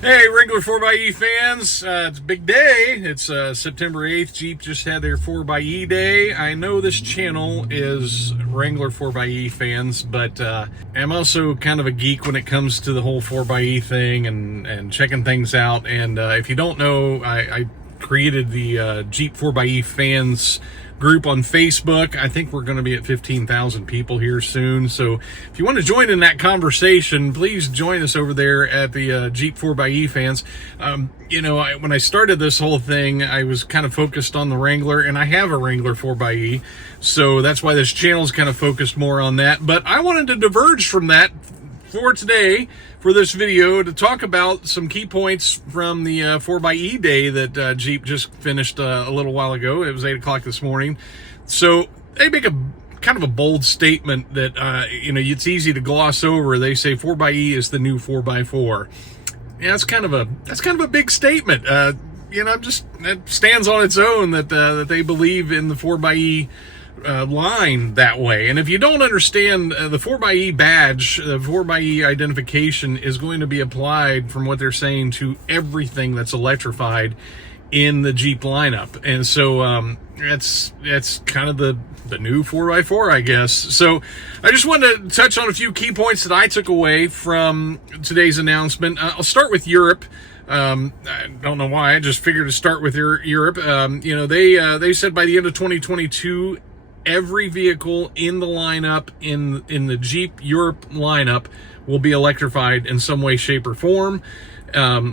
Hey, Wrangler 4xe fans, it's a big day. It's September 8th. Jeep just had their 4xe day. I know this channel is Wrangler 4xe fans, but I'm also kind of a geek when it comes to the whole 4xe thing and checking things out. And if you don't know, I created the Jeep 4xe fans group on Facebook. I think we're going to be at 15,000 people here soon. So if you want to join in that conversation, please join us over there at the Jeep 4xe fans. When I started this whole thing, I was kind of focused on the Wrangler, and I have a Wrangler 4xe. So that's why this channel is kind of focused more on that. But I wanted to diverge from that for today, for this video, to talk about some key points from the 4xe day that Jeep just finished a little while ago. It was 8 o'clock this morning. So they make a kind of a bold statement that, it's easy to gloss over. They say 4xe is the new 4x4. Yeah, that's kind of a big statement. It stands on its own that they believe in the 4xe line that way. And if you don't understand, the 4xe badge, the 4xe identification is going to be applied, from what they're saying, to everything that's electrified in the Jeep lineup. And so it's kind of the new 4x4, I guess. So I just wanted to touch on a few key points that I took away from today's announcement. I'll start with Europe. I don't know why, I just figured to start with Europe. They said by the end of 2022, every vehicle in the lineup, in the Jeep Europe lineup, will be electrified in some way, shape, or form,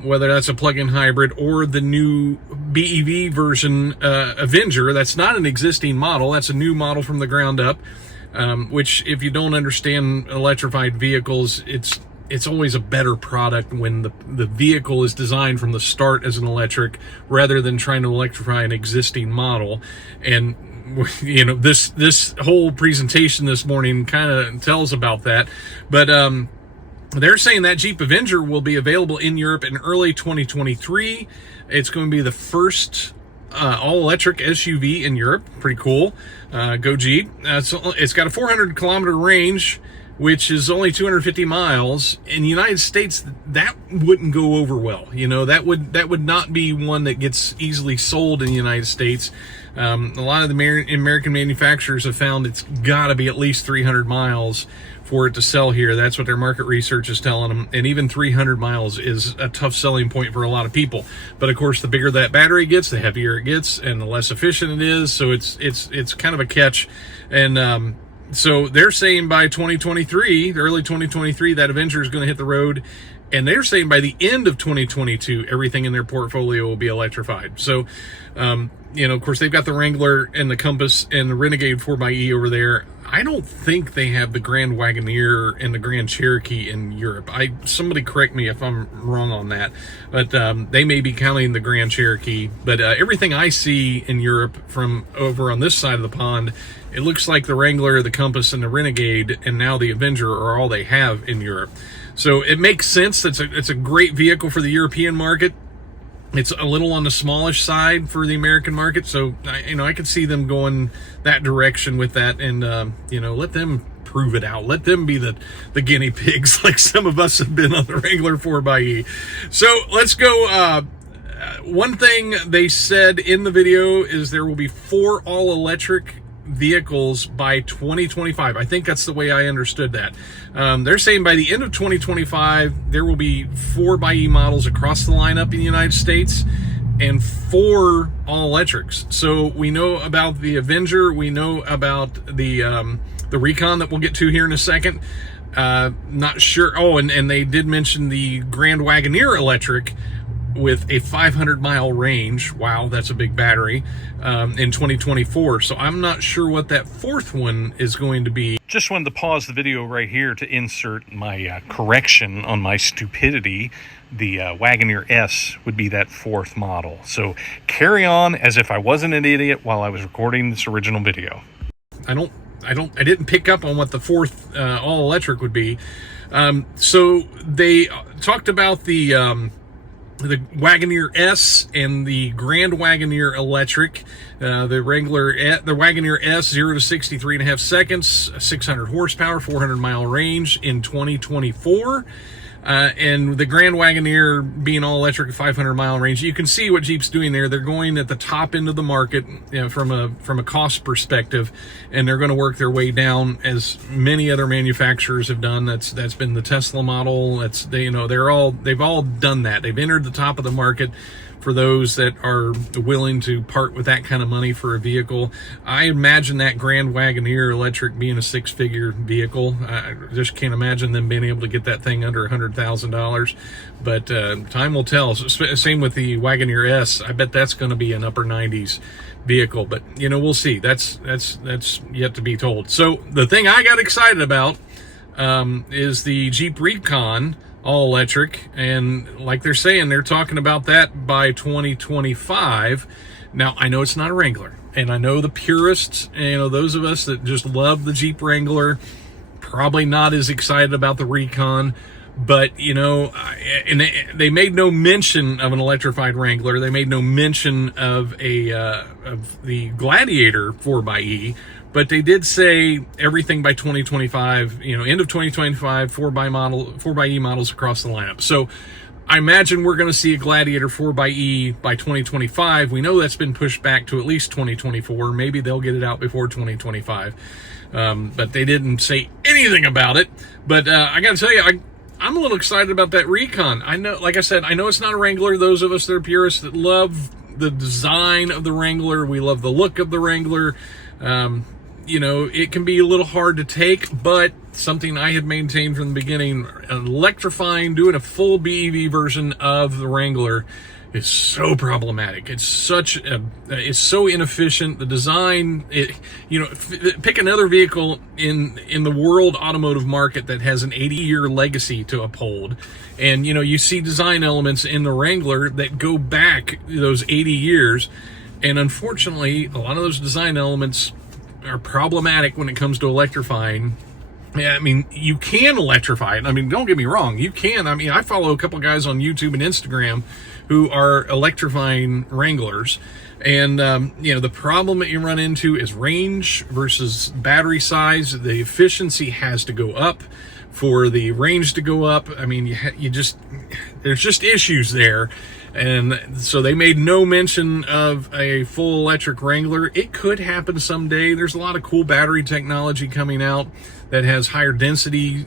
whether that's a plug-in hybrid or the new BEV version Avenger. That's not an existing model. That's a new model from the ground up, which, if you don't understand electrified vehicles, it's always a better product when the vehicle is designed from the start as an electric, rather than trying to electrify an existing model. And this whole presentation this morning kind of tells about that. But they're saying that Jeep Avenger will be available in Europe in early 2023. It's going to be the first all-electric SUV in Europe. Pretty cool. Go Jeep. It's got a 400-kilometer range, which is only 250 miles. In the United States, that wouldn't go over well. That would not be one that gets easily sold in the United States. A lot of the American manufacturers have found it's got to be at least 300 miles for it to sell here. That's what their market research is telling them. And even 300 miles is a tough selling point for a lot of people. But of course, the bigger that battery gets, the heavier it gets, and the less efficient it is. So it's kind of a catch. And so they're saying by 2023, early 2023, that Avenger is going to hit the road. And they're saying by the end of 2022, everything in their portfolio will be electrified. So, of course, they've got the Wrangler and the Compass and the Renegade 4xe over there. I don't think they have the Grand Wagoneer and the Grand Cherokee in Europe. Somebody correct me if I'm wrong on that. But they may be counting the Grand Cherokee. But everything I see in Europe from over on this side of the pond, it looks like the Wrangler, the Compass, and the Renegade, and now the Avenger are all they have in Europe. So it makes sense. It's a great vehicle for the European market. It's a little on the smallish side for the American market. So, I could see them going that direction with that, and, let them prove it out. Let them be the guinea pigs, like some of us have been on the Wrangler 4xe. So let's go. One thing they said in the video is there will be 4 all-electric vehicles by 2025. I think that's the way I understood that. They're saying by the end of 2025, there will be 4xe models across the lineup in the United States and 4 all-electrics. So we know about the Avenger. We know about the Recon that we'll get to here in a second. Not sure. Oh, and they did mention the Grand Wagoneer electric with a 500-mile range. Wow, that's a big battery, in 2024. So I'm not sure what that 4th one is going to be. Just wanted to pause the video right here to insert my correction on my stupidity. The Wagoneer S would be that 4th model. So carry on as if I wasn't an idiot while I was recording this original video. I didn't pick up on what the 4th all-electric would be. So they talked about the Wagoneer S and the Grand Wagoneer electric, the Wagoneer S 0 to 60 3.5 seconds, 600 horsepower, 400-mile range in 2024. And the Grand Wagoneer being all electric, 500-mile range, you can see what Jeep's doing there. They're going at the top end of the market, from a cost perspective, and they're going to work their way down, as many other manufacturers have done. That's been the Tesla model. They've all done that. They've entered the top of the market for those that are willing to part with that kind of money for a vehicle. I imagine that Grand Wagoneer electric being a six-figure vehicle. I just can't imagine them being able to get that thing under $100,000. But time will tell. Same with the Wagoneer S. I bet that's going to be an upper 90s vehicle. But we'll see. That's yet to be told. So the thing I got excited about is the Jeep Recon all electric, and like they're saying, they're talking about that by 2025. Now, I know it's not a Wrangler, and I know the purists, those of us that just love the Jeep Wrangler, probably not as excited about the Recon. But and they made no mention of an electrified Wrangler. They made no mention of the Gladiator 4xe. But they did say everything by 2025, end of 2025, 4xe models across the lineup. So I imagine we're going to see a Gladiator 4xe by 2025. We know that's been pushed back to at least 2024. Maybe they'll get it out before 2025. But they didn't say anything about it. But I got to tell you, I'm a little excited about that Recon. I know, like I said, I know it's not a Wrangler. Those of us that are purists that love the design of the Wrangler, we love the look of the Wrangler. It can be a little hard to take, but something I have maintained from the beginning, doing a full BEV version of the Wrangler is so problematic. It's so inefficient. The design, pick another vehicle in the world automotive market that has an 80-year legacy to uphold. And, you see design elements in the Wrangler that go back those 80 years. And unfortunately, a lot of those design elements are problematic when it comes to electrifying. Yeah, you can electrify it. Don't get me wrong, you can. I follow a couple guys on YouTube and Instagram who are electrifying Wranglers, and the problem that you run into is range versus battery size. The efficiency has to go up for the range to go up. There's just issues there. And so they made no mention of a full electric Wrangler. It could happen someday. There's a lot of cool battery technology coming out that has higher density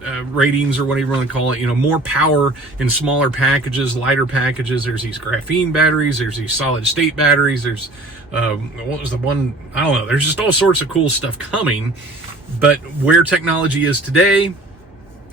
ratings, or whatever you want to call it. More power in smaller packages, lighter packages. There's these graphene batteries. There's these solid state batteries. There's what was the one? I don't know. There's just all sorts of cool stuff coming. But where technology is today,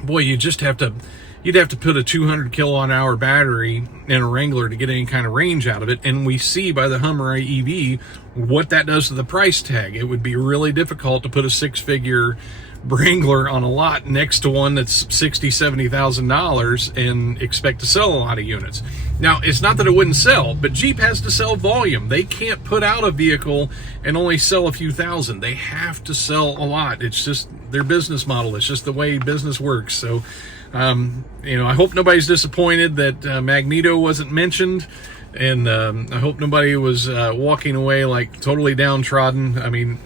boy, you'd have to put a 200 kilowatt hour battery in a Wrangler to get any kind of range out of it. And we see by the Hummer EV what that does to the price tag. It would be really difficult to put a six-figure Wrangler on a lot next to one that's $60,000, $70,000 and expect to sell a lot of units. Now, it's not that it wouldn't sell, but Jeep has to sell volume. They can't put out a vehicle and only sell a few thousand. They have to sell a lot. It's just their business model. It's just the way business works. So, I hope nobody's disappointed that Magneto wasn't mentioned, and I hope nobody was walking away like totally downtrodden.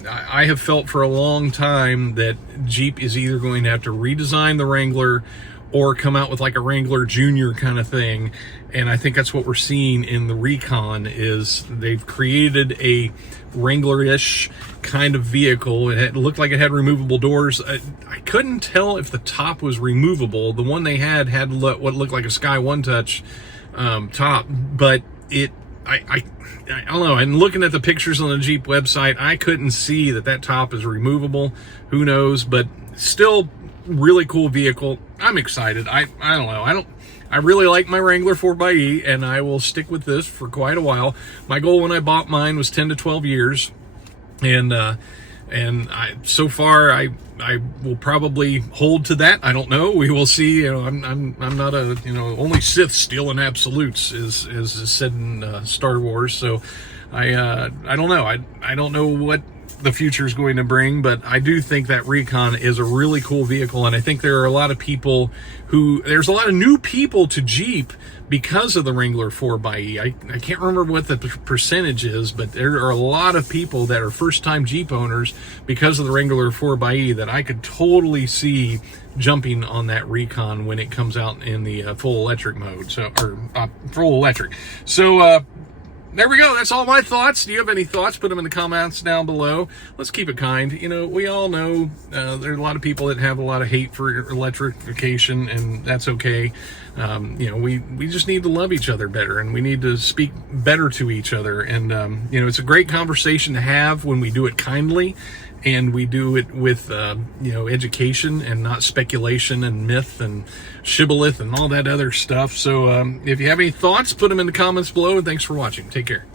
I have felt for a long time that Jeep is either going to have to redesign the Wrangler or come out with like a Wrangler Junior kind of thing. And I think that's what we're seeing in the Recon, is they've created a Wrangler-ish kind of vehicle. It looked like it had removable doors. I couldn't tell if the top was removable. The one they had what looked like a Sky One Touch top, but I don't know. And looking at the pictures on the Jeep website, I couldn't see that top is removable. Who knows? But still, really cool vehicle. I'm excited. I don't know. I really like my Wrangler 4xe, and I will stick with this for quite a while. My goal when I bought mine was 10 to 12 years, and so far I will probably hold to that. I don't know. We will see. I'm not a only Sith steal in absolutes, is said in Star Wars. So I don't know. I don't know what the future is going to bring, but I do think that Recon is a really cool vehicle, and I think there are a lot of people there's a lot of new people to Jeep because of the Wrangler 4xe. I can't remember what the percentage is, but there are a lot of people that are first-time Jeep owners because of the Wrangler 4xe that I could totally see jumping on that Recon when it comes out in the full electric mode, full electric. So there we go. That's all my thoughts. Do you have any thoughts? Put them in the comments down below. Let's keep it kind. You know, we all know there are a lot of people that have a lot of hate for electrification, and that's okay. You know, we just need to love each other better, and we need to speak better to each other. And, you know, it's a great conversation to have when we do it kindly, and we do it with, you know, education and not speculation and myth and shibboleth and all that other stuff. So if you have any thoughts, put them in the comments below, and thanks for watching. Take care.